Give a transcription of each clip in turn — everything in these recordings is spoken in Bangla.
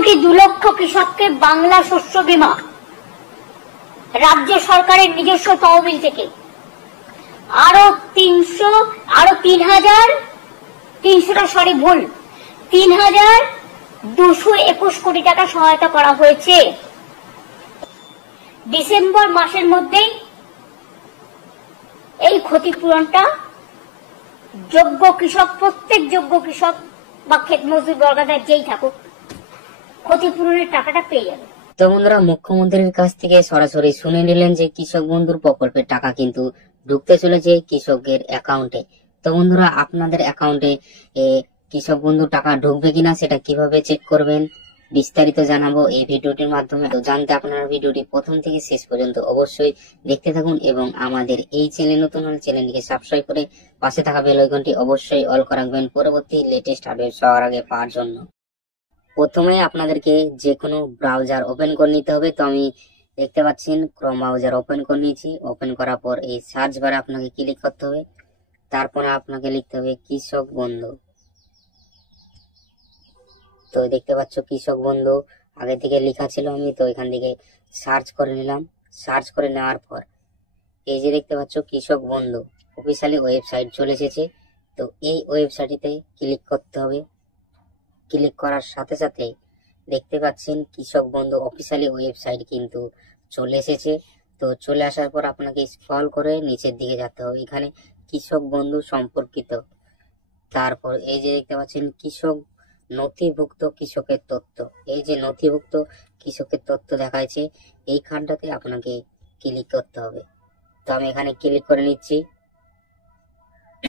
2,00,000 কৃষককে বাংলা শস্য বীমা রাজ্য সরকারের নিজস্ব তহবিল থেকে, আরো 3,221 কোটি টাকা সহায়তা করা হয়েছে। ডিসেম্বর মাসের মধ্যেই এই ক্ষতিপূরণটা যোগ্য কৃষক, প্রত্যেক যোগ্য কৃষক বা ক্ষেত মজদুর বর্গাদার যেই থাকুক, ক্ষতিপূরণের টাকাটা পেয়ে যাবে। তো বন্ধুরা, মুখ্যমন্ত্রীর কাছ থেকে সরাসরি শুনে নিলেন যে কৃষক বন্ধুর প্রকল্পের টাকা কিন্তু ঢুকতে চলেছে কৃষকের অ্যাকাউন্টে। তো বন্ধুরা, আপনাদের অ্যাকাউন্টে কৃষক বন্ধু টাকা ঢুকবে কিনা সেটা কিভাবে চেক করবেন বিস্তারিত জানাবো এই ভিডিওটির মাধ্যমে। তো জানতে আপনারা ভিডিওটি প্রথম থেকে শেষ পর্যন্ত অবশ্যই দেখতে থাকুন এবং আমাদের এই চ্যানেল নতুন হলে চ্যানেলটিকে সাবস্ক্রাইব করে পাশে থাকা বেল আইকনটি অবশ্যই অল করে রাখবেন পরবর্তী লেটেস্ট আপডেট সবার আগে পাওয়ার জন্য। প্রথমে আপনাদেরকে যে কোনো ব্রাউজার ওপেন করে নিতে হবে। তো আমি দেখতে পাচ্ছেন ক্রোম ব্রাউজার ওপেন করে নিয়েছি। ওপেন করার পর এই সার্চ বারে আপনাকে ক্লিক করতে হবে। তারপরে আপনাকে লিখতে হবে কৃষক বন্ধু। তো দেখতে পাচ্ছ কৃষক বন্ধু আগে থেকে লেখা ছিল, আমি তো এখান থেকে সার্চ করে নিলাম। সার্চ করে নেওয়ার পর এই যে দেখতে পাচ্ছ কৃষক বন্ধু অফিসিয়ালি ওয়েবসাইট চলে এসেছে। তো এই ওয়েবসাইটে ক্লিক করতে হবে। ক্লিক করার সাথে সাথে দেখতে পাচ্ছেন কৃষক বন্ধু অফিসিয়ালি ওয়েবসাইট কিন্তু চলে এসেছে। তো চলে আসার পর আপনাকে স্ক্রল করে নিচের দিকে যেতে হবে। এখানে কৃষক বন্ধু সম্পর্কিত, তারপর এই যে দেখতে পাচ্ছেন কৃষক নথিভুক্ত কৃষকের তথ্য, এই যে নথিভুক্ত কৃষকের তথ্য দেখাচ্ছে, এইখানটাতে আপনাকে ক্লিক করতে হবে। তো আমি এখানে ক্লিক করে নিচ্ছি।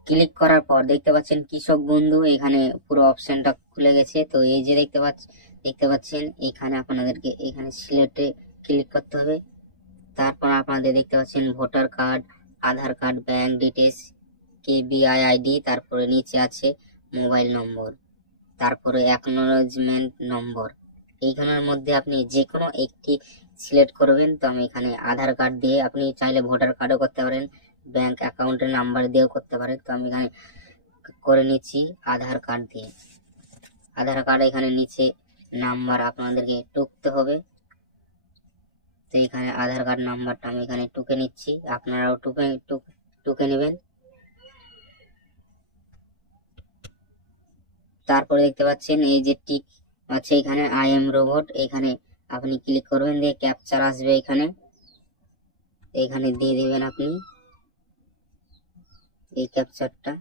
ক্লিক করার পর দেখতে পাচ্ছেন কৃষক বন্ধু এখানে পুরো অপশনটা খুলে গেছে। তো এই যে দেখতে পাচ্ছেন এখানে আপনাদেরকে এখানে সিলেক্টে ক্লিক করতে হবে। তারপর আপনাদের দেখতে পাচ্ছেন ভোটার কার্ড, আধার card, bank details, KBI ID, তারপরে নিচে আছে মোবাইল নম্বর, তারপরে অ্যাকনোলেজমেন্ট নম্বর। এইখানের মধ্যে আপনি যে কোনো একটি সিলেক্ট করবেন। তো আমি এখানে আধার কার্ড দিয়ে, আপনি চাইলে ভোটার কার্ডও করতে পারেন, ব্যাংক অ্যাকাউন্টের নাম্বার দিয়েও করতে পারেন। তো আমি এখানে করে নিচ্ছি আধার কার্ড দিয়ে। আধার কার্ড এখানে নিচে নাম্বার আপনাদেরকে টুকতে হবে। তো এখানে আধার কার্ড নাম্বারটা আমি এখানে টুকে নিচ্ছি, আপনারাও টুকে নেবেন। তারপরে দেখতে পাচ্ছেন এই যে টিক আছে এখানে আই এম রোবট, এখানে আপনি ক্লিক করবেন, দিয়ে ক্যাপচার আসবে এখানে দিয়ে দিবেন। আপনি এই ক্যাপচারটা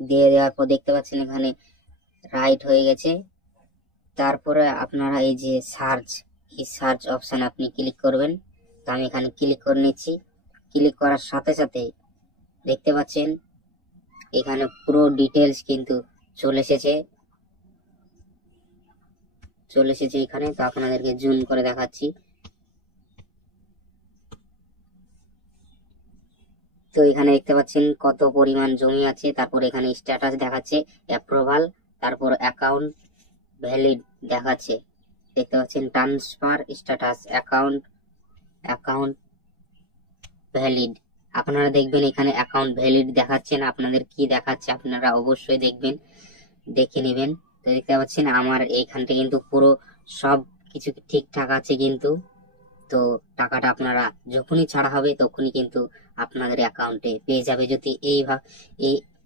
দিয়ে দেওয়ার পর দেখতে পাচ্ছেন এখানে রাইট হয়ে গেছে। তারপরে আপনারা এই যে সার্চ অপশন আপনি ক্লিক করবেন। তো আমি এখানে ক্লিক করে নিচ্ছি। ক্লিক করার সাথে সাথে দেখতে পাচ্ছেন এখানে পুরো ডিটেলস কিন্তু চলে এসেছে এখানে। তো আপনাদেরকে জুম করে দেখাচ্ছি। তো এখানে দেখতে পাচ্ছেন কত পরিমাণ জমি আছে, তারপর এখানে স্ট্যাটাস দেখাচ্ছে অ্যাপ্রুভাল, তারপর অ্যাকাউন্ট ভ্যালিড দেখাচ্ছে। দেখতে পাচ্ছেন ট্রান্সফার স্ট্যাটাস অ্যাকাউন্ট ভ্যালিড। আপনারা দেখবেন এখানে অ্যাকাউন্ট ভ্যালিড দেখাচ্ছেন, আপনাদের কি দেখাচ্ছে আপনারা অবশ্যই দেখে নেবেন। তো দেখতে পাচ্ছেন আমার এইখানটা কিন্তু পুরো সব কিছু ঠিকঠাক আছে কিন্তু। তো টাকাটা আপনারা যখনই ছাড়া হবে তখনই কিন্তু আপনাদের অ্যাকাউন্টে পেয়ে যাবে। যদি এই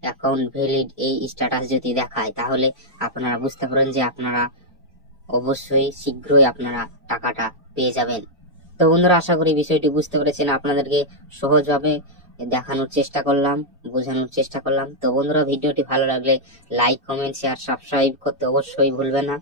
অ্যাকাউন্ট ভ্যালিড এই স্ট্যাটাস যদি দেখায়, তাহলে আপনারা বুঝতে পারেন যে আপনারা অবশ্যই শীঘ্রই আপনারা টাকাটা পেয়ে যাবেন। তো বন্ধুরা, আশা করি বিষয়টি বুঝতে পেরেছেন। আপনাদেরকে সহজভাবে দেখানোর চেষ্টা করলাম, বোঝানোর চেষ্টা করলাম। তো বন্ধুরা, ভিডিওটি ভালো লাগলে লাইক, কমেন্ট, শেয়ার, সাবস্ক্রাইব করতে অবশ্যই ভুলবেন না।